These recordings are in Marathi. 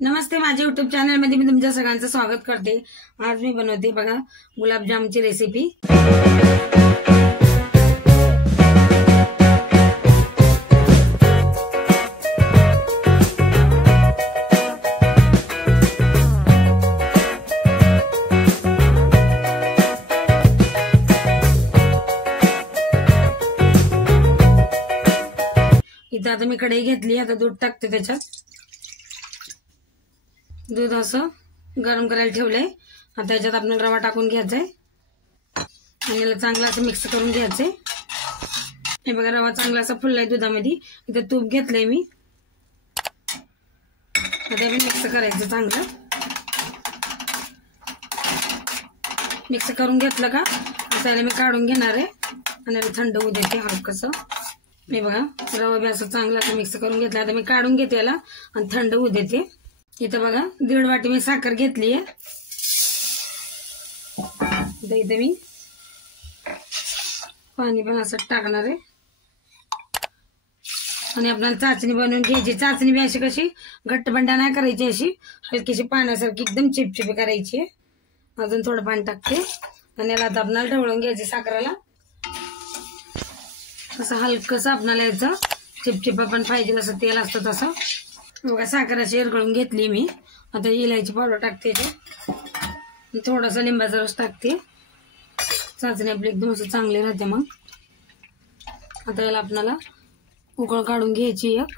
नमस्ते, माझ्या युट्यूब चॅनल मध्ये मी तुमच्या सगळ्यांचं स्वागत करते। आज मी बनवते बघा गुलाबजामची रेसिपी। इथं आता मी कढई घेतली, आता दूध टाकते त्याच्यात। दूध असं गरम करायला ठेवलंय। आता याच्यात आपण रवा टाकून घ्यायचा आहे आणि याला चांगलं असं मिक्स करून घ्यायचंय। हे बघा रवा चांगला असा फुललाय दुधामध्ये। इथे तूप घेतलंय मी, आता आपण मिक्स करायचं चांगलं। मिक्स करून घेतलं का आता याला मी काढून घेणार आहे आणि याला थंड होऊ देते हलकसं। हे बघा रवा बी असं चांगला असं मिक्स करून घेतला। आता मी काढून घेते याला आणि थंड होऊ देते। इथं बघा 1.5 वाटी मी साखर घेतली आहे। इथे मी पाणी पण असं टाकणार आहे आणि आपल्याला चाचणी बनवून घ्यायची। चाचणी बी अशी कशी घट्टबंडा नाही करायची, अशी हलकीशी पाण्यासारखी एकदम चिपचिपी करायची। अजून थोडं पाणी टाकते आणि याला आता आपल्याला ढवळून घ्यायचे साखरेला। असं हलकसं आपल्याला याचं चिपचिपा पण पाहिजे, असं तेल असतं तसं। बघा साखर अशी विरघळून घेतली मी। आता इलायची पावडर टाकते, थोडासा लिंबाचा रस टाकते। चाचणी आपली एकदम असं चांगली राहते। मग आता याला आपल्याला उकळ काढून घ्यायची एक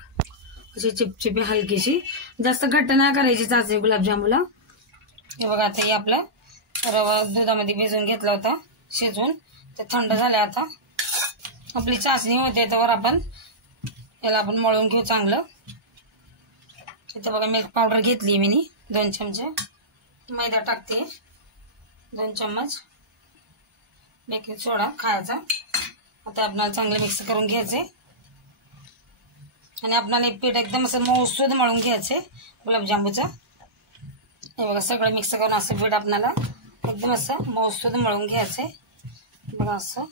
अशी चिपचिपी हलकीशी, जास्त घट्ट नाही करायची चाचणी गुलाबजामुला। हे बघा आता हे आपला रवा दुधामध्ये भिजवून घेतला होता शिजवून, ते थंड झाले। आता आपली चाचणी होते त्यावर आपण याला आपण मळून घेऊ चांगलं। इथं बघा मिल्क पावडर घेतली मी 2 चमचे, मैदा टाकते 2 चम्मच, बेकिंग सोडा खायचा। आता आपल्याला चांगलं मिक्स करून घ्यायचे आणि आपल्याला पीठ एकदम असं मऊसूद मळून घ्यायचे गुलाबजामुचं। हे बघा सगळं मिक्स करून असं पीठ आपल्याला एकदम असं मऊसूद मळून घ्यायचे। बघा असं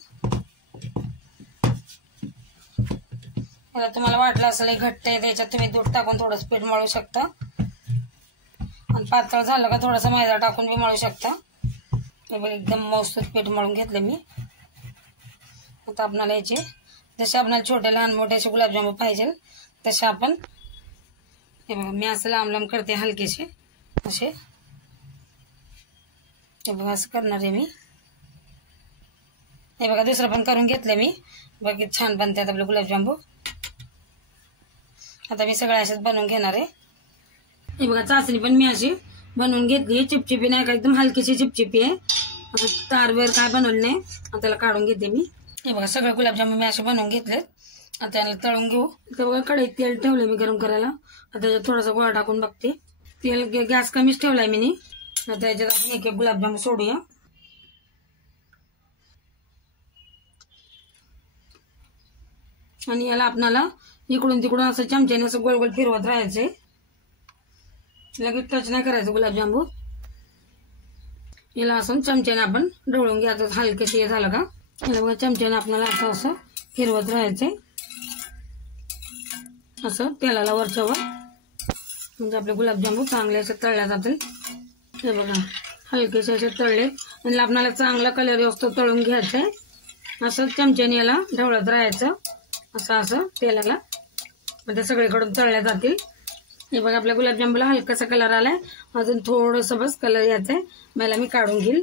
तुम्हाला वाटलं असेल घट्ट आहे त्याच्यात तुम्ही दूध टाकून थोडंसं पीठ मळू शकता आणि पातळ झालं का थोडासा मैदा टाकून बी मळू शकता। हे बघा एकदम मऊसूद पीठ मळून घेतलं मी। आता आपल्याला याचे जसे आपल्याला छोटे लहान मोठे असे गुलाबजामुन पाहिजे तसे आपण, हे बघा मी असं लांब लांब करते हलकेसे असे। हे बघा असं करणार आहे मी। हे बघा दुसरं पण करून घेतलं मी, बघा छान बनतात आपले गुलाबजामुन। आता मी सगळं असेच बनवून घेणार आहे। हे बघा चाचणी पण मी अशी बनवून घेतली, चिपचिपी नाही का एकदम हलकीशी चिपचिपी आहे, असं तारवेर काय बनवलं नाही। आता त्याला काढून घेते मी। हे बघा सगळे गुलाबजामुन मी असे बनवून घेतले। आता याला तळून घेऊ। तर बघा कढईत तेल ठेवलंय मी गरम करायला। आता त्याच्यात थोडासा गोळा टाकून बघते। तेल गॅस कमीच ठेवलाय मी। आता याच्यात आपण एक एक गुलाबजामुन सोडूया। आणि याला आपल्याला इकडून तिकडून असं चमच्याने असं गोल गोल फिरवत राहायचंय, लगेच टच नाही करायचं गुलाबजामुन। याला असं चमच्याने आपण ढवळून घ्यायचं हलकेसे झालं का। याला बघा चमच्याने आपल्याला असं असं फिरवत राहायचंय असं तेलाला वरच्यावर, म्हणजे आपले गुलाबजामुन चांगले असे तळल्या जातील। हे बघा हलकेसे असे तळले आणि आपल्याला चांगला कलर असतो तळून घ्यायचंय। असं चमच्याने याला ढवळत राहायचं असं असं तेलाला, म्हणजे सगळीकडून तळल्या जातील। हे बघा आपल्या गुलाबजामुनला हलकासा कलर आलाय, अजून थोडंसं बस कलर यायचंय। मला मी काढून घेईल।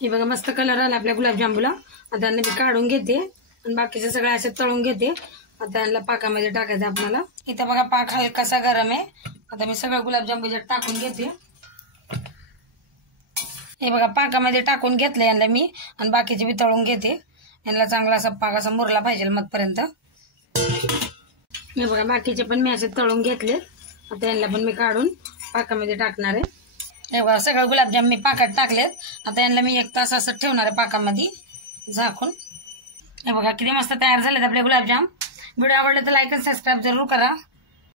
हे बघा मस्त कलर आला आपल्या गुलाबजामुनला। आता यांना मी काढून घेते आणि बाकीचे सगळे असे तळून घेते। आता यांना पाकामध्ये टाकायचं आपल्याला। इथं बघा पाक हलकासा गरम आहे। आता मी सगळं गुलाबजामुन टाकून घेते। हे बघा पाकामध्ये टाकून घेतलं यांना मी आणि बाकीचे बी तळून घेते। यांना चांगला असा पाक असा मुरला पाहिजे मधपर्यंत। हे बघा बाकीचे पण मी असे तळून घेतले। आता यांना पण मी काढून पाकामध्ये टाकणार आहे। हे बघा सगळं गुलाबजाम मी पाकात टाकलेत। आता यांना मी 1 तास असं ठेवणार आहे पाकामध्ये झाकून। हे बघा किती मस्त तयार झालेत आपले गुलाबजाम। व्हिडिओ आवडला तर लाईक आणि सबस्क्राईब जरूर करा।